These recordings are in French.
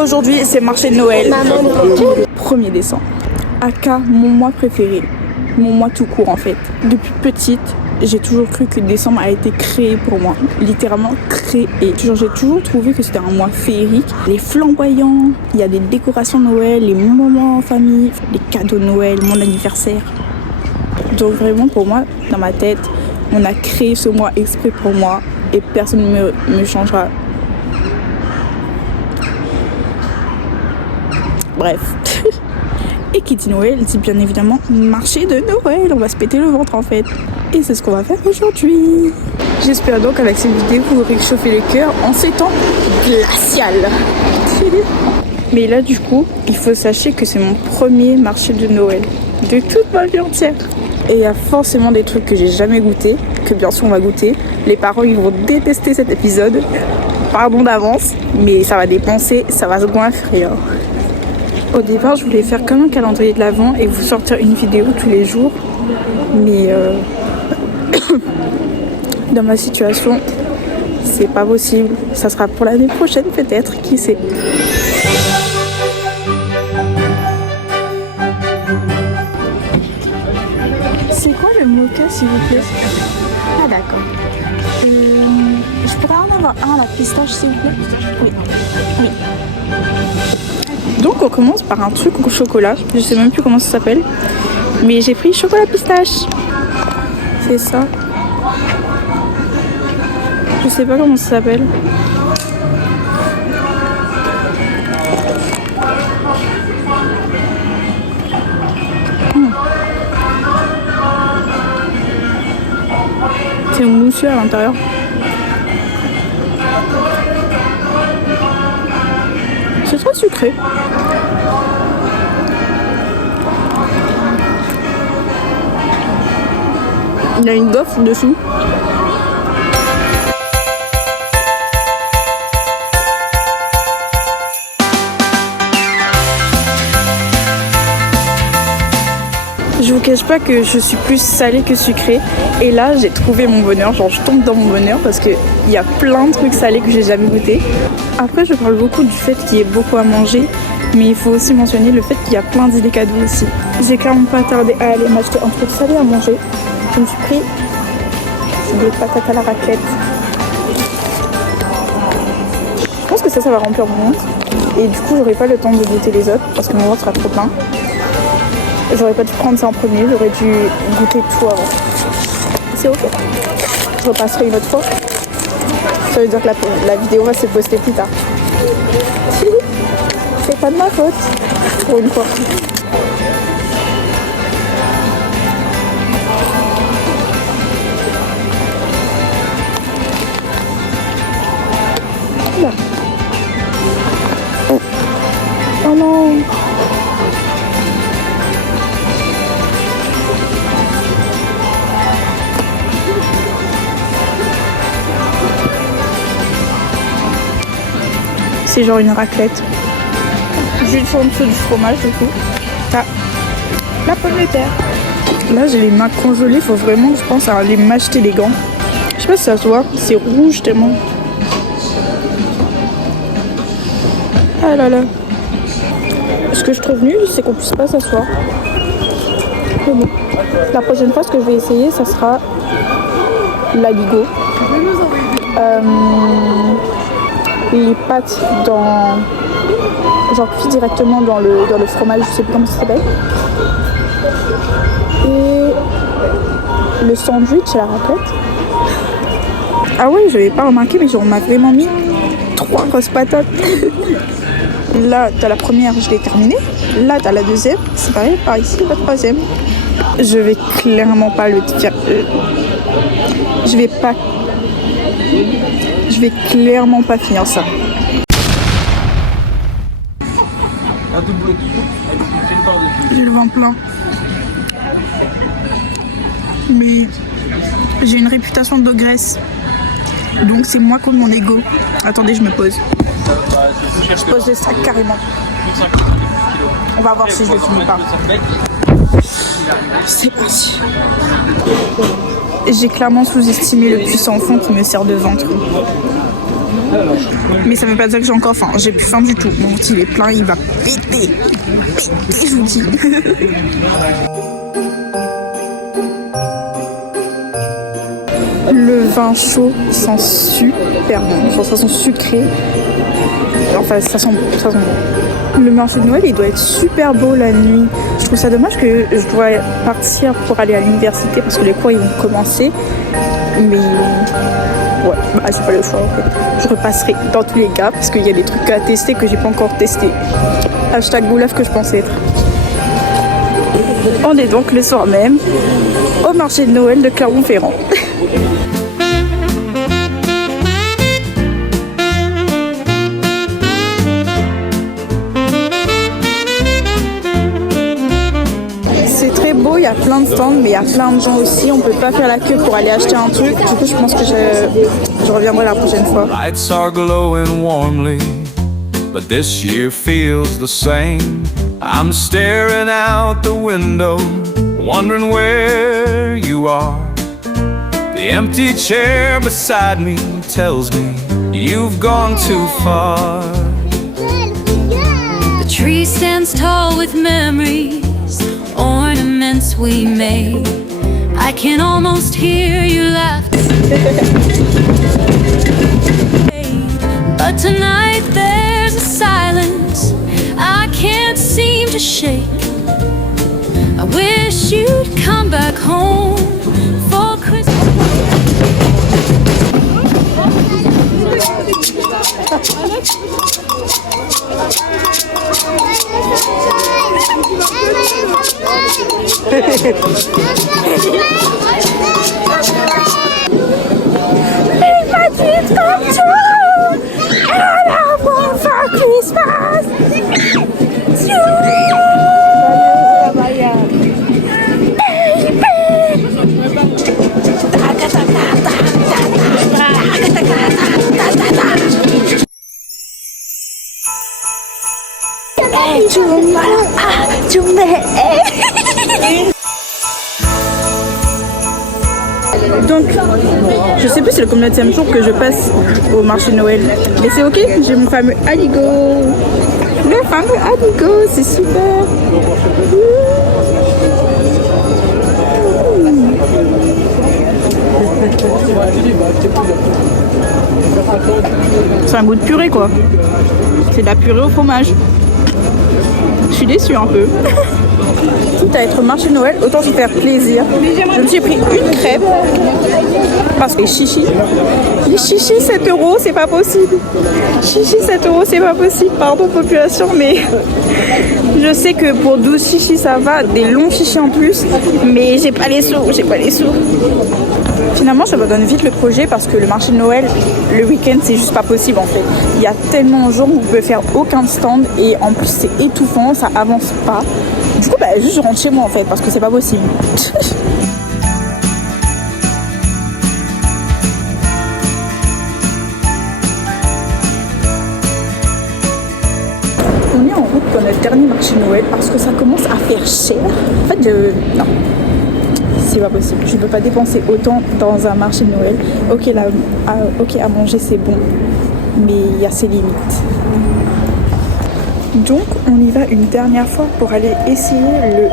Aujourd'hui, c'est marché de Noël. 1er décembre. Aka, mon mois préféré. Mon mois tout court en fait. Depuis petite, j'ai toujours cru que décembre a été créé pour moi. Littéralement créé. J'ai toujours trouvé que c'était un mois féerique. Les flamboyants, il y a des décorations de Noël, les moments en famille, les cadeaux de Noël, mon anniversaire. Donc vraiment pour moi, dans ma tête, on a créé ce mois exprès pour moi et personne ne me changera. Bref. Et qui dit Noël dit bien évidemment marché de Noël. On va se péter le ventre en fait. Et c'est ce qu'on va faire aujourd'hui. J'espère donc avec cette vidéo vous réchauffer le cœur en ces temps glacial. Mais là du coup, il faut sachez que c'est mon premier marché de Noël de toute ma vie entière. Et il y a forcément des trucs que j'ai jamais goûté, que bien sûr on va goûter. Les parents ils vont détester cet épisode. Pardon d'avance, mais ça va dépenser, ça va se goinfrer. Hein. Au départ, je voulais faire comme un calendrier de l'Avent et vous sortir une vidéo tous les jours. Mais dans ma situation, c'est pas possible. Ça sera pour l'année prochaine peut-être, qui sait. C'est quoi le mocha s'il vous plaît? Ah d'accord. Je pourrais en avoir un à la pistache s'il vous plaît? Oui. Oui. Donc on commence par un truc au chocolat, je sais même plus comment ça s'appelle, mais j'ai pris chocolat pistache. C'est ça. Je sais pas comment ça s'appelle. C'est mousseux à l'intérieur. C'est très sucré. Il y a une gaufre dessous. Je vous cache pas que je suis plus salée que sucrée. Et là, j'ai trouvé mon bonheur. Genre, je tombe dans mon bonheur parce qu'il y a plein de trucs salés que j'ai jamais goûté. Après, je parle beaucoup du fait qu'il y ait beaucoup à manger. Mais il faut aussi mentionner le fait qu'il y a plein d'idées cadeaux aussi. J'ai clairement pas tardé à aller m'acheter un truc salé à manger. Je me suis pris des patates à la raclette. Je pense que ça va remplir mon ventre. Et du coup, j'aurai pas le temps de goûter les autres parce que mon ventre sera trop plein. J'aurais pas dû prendre ça en premier, j'aurais dû goûter tout avant. C'est ok. Je repasserai une autre fois. Ça veut dire que la vidéo va se poster plus tard. C'est pas de ma faute. Pour une fois. Là. Oh non. C'est genre une raclette. Juste en dessous du fromage du coup. T'as la pomme de terre. Là j'ai les mains congelées, faut vraiment je pense à aller m'acheter les gants. Je sais pas si ça se voit, c'est rouge tellement. Ah là là. Ce que je trouve nul c'est qu'on puisse pas s'asseoir. Mais bon. La prochaine fois ce que je vais essayer ça sera l'aligot. Les pâtes dans genre cuit directement dans le fromage, je sais plus comment ça s'appelle. Et le sandwich à la raclette. Ah oui, je n'avais pas remarqué mais genre on m'a vraiment mis 3 grosses patates. Là t'as la première, je l'ai terminée. Là t'as la deuxième, c'est pareil, par ici la troisième. Je vais clairement pas le faire. Je vais clairement pas finir ça. J'ai le ventre plein. Mais j'ai une réputation de graisse. Donc c'est moi contre mon ego. Attendez, je me pose. Je pose le sac carrément. On va voir si je le finis pas. C'est parti. J'ai clairement sous-estimé le puissant fond qui me sert de ventre. Mais ça veut pas dire que j'ai encore faim. J'ai plus faim du tout. Mon petit il est plein, il va péter. Péter, je vous dis. Le vin chaud sent super bon. Enfin, ça sent sucré. Enfin, ça sent bon. Le marché de Noël, il doit être super beau la nuit. Je trouve ça dommage que je dois partir pour aller à l'université parce que les cours ils vont commencer. Mais ouais, bah j'ai pas le choix en fait. Je repasserai dans tous les cas parce qu'il y a des trucs à tester que j'ai pas encore testé. Hashtag goulave que je pensais être. On est donc le soir même au marché de Noël de Clermont-Ferrand. C'est très beau, il y a plein de stands, mais il y a plein de gens aussi. On peut pas faire la queue pour aller acheter un truc. Du coup, je pense que je reviendrai la prochaine fois. Lights are glowing warmly, but this year feels the same. I'm staring out the window, wondering where you are. The empty chair beside me tells me you've gone too far. The tree stands tall with memories, ornaments we made. I can almost hear you laugh. But tonight there's a silence I can't seem to shake. I wish you'd come back home for Christmas. Donc, je sais plus c'est le combienième jour que je passe au marché de Noël. Mais c'est ok, j'ai mon fameux Aligo. Le fameux Aligo, c'est super. C'est un goût de purée quoi. C'est de la purée au fromage. Je suis déçue un peu. Quitte à être marché de Noël, autant se faire plaisir. Je me suis pris une crêpe parce que les chichis 7 €, c'est pas possible. Chichis 7 €, c'est pas possible. Pardon population, mais je sais que pour 12 chichis ça va, des longs chichis en plus, mais j'ai pas les sous. Finalement, j'abandonne vite le projet parce que le marché de Noël, le week-end, c'est juste pas possible en fait. Il y a tellement de jours où vous pouvez faire aucun stand et en plus c'est étouffant, ça avance pas. Du coup, juste je rentre chez moi en fait parce que c'est pas possible. On est en route pour notre dernier marché de Noël parce que ça commence à faire cher. En fait, non. C'est pas possible, je peux pas dépenser autant dans un marché de Noël. Ok, à manger c'est bon, mais il y a ses limites. Donc on y va une dernière fois pour aller essayer le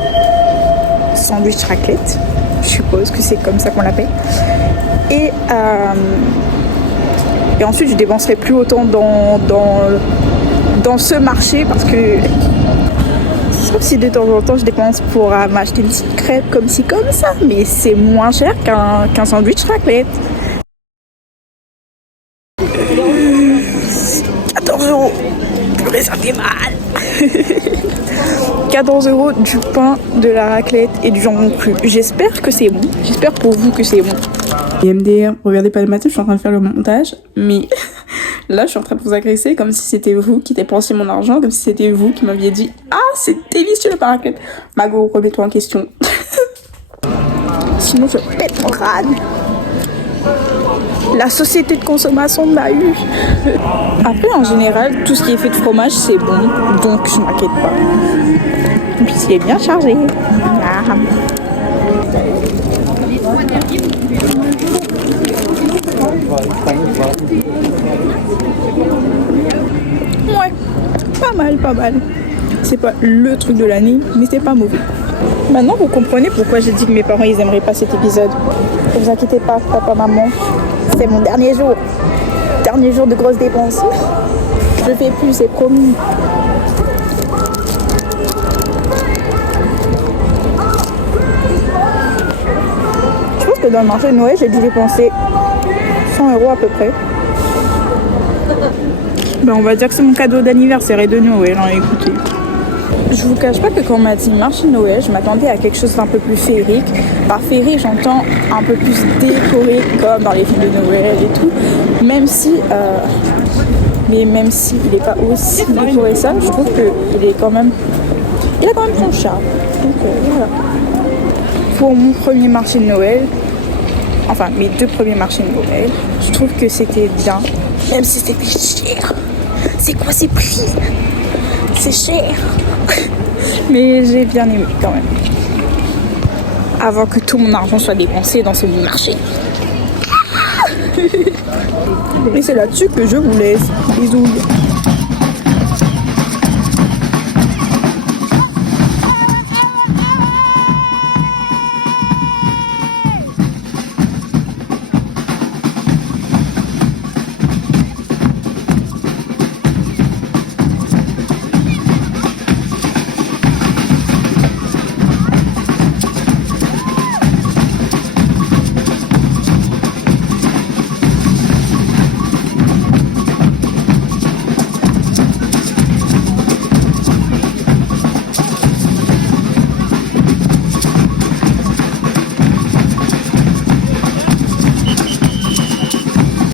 sandwich raclette. Je suppose que c'est comme ça qu'on l'appelle. Et ensuite je dépenserai plus autant dans ce marché parce que sauf si de temps en temps je dépense pour m'acheter une petite crêpe comme ci comme ça, mais c'est moins cher qu'un sandwich raclette. 14 €. Purée, ça fait mal. 14 € du pain, de la raclette et du jambon cru. J'espère que c'est bon. J'espère pour vous que c'est bon. Et MDR, regardez pas le matin, je suis en train de faire le montage, mais là je suis en train de vous agresser comme si c'était vous qui dépensiez mon argent, comme si c'était vous qui m'aviez dit « Ah, c'est délicieux le pain raclette !» Mago, remets-toi en question. Sinon je pète mon crâne. La société de consommation m'a eu. Après, en général, tout ce qui est fait de fromage, c'est bon, donc je m'inquiète pas. Et puis, il est bien chargé. Ah. pas mal, pas mal. C'est pas le truc de l'année, mais c'est pas mauvais. Maintenant, vous comprenez pourquoi j'ai dit que mes parents, ils aimeraient pas cet épisode. Ne vous inquiétez pas, papa, maman, c'est mon dernier jour. Dernier jour de grosses dépenses. Je fais plus, c'est promis. Je pense que dans le marché de Noël, j'ai dû dépenser 100 € à peu près. Ben, on va dire que c'est mon cadeau d'anniversaire et de Noël, hein, écoutez. Je vous cache pas que quand on m'a dit marché de Noël, je m'attendais à quelque chose d'un peu plus féerique. Par féerique, j'entends un peu plus décoré comme dans les films de Noël et tout. Même si il n'est pas aussi décoré ça, je trouve qu'il est quand même... Il a quand même son charme. Donc voilà. Pour mon premier marché de Noël, enfin mes 2 premiers marchés de Noël, je trouve que c'était bien. Même si c'était cher. C'est quoi ces prix? C'est cher. Mais j'ai bien aimé quand même. Avant que tout mon argent soit dépensé dans ce marché. Et c'est là-dessus que je vous laisse. Bisous.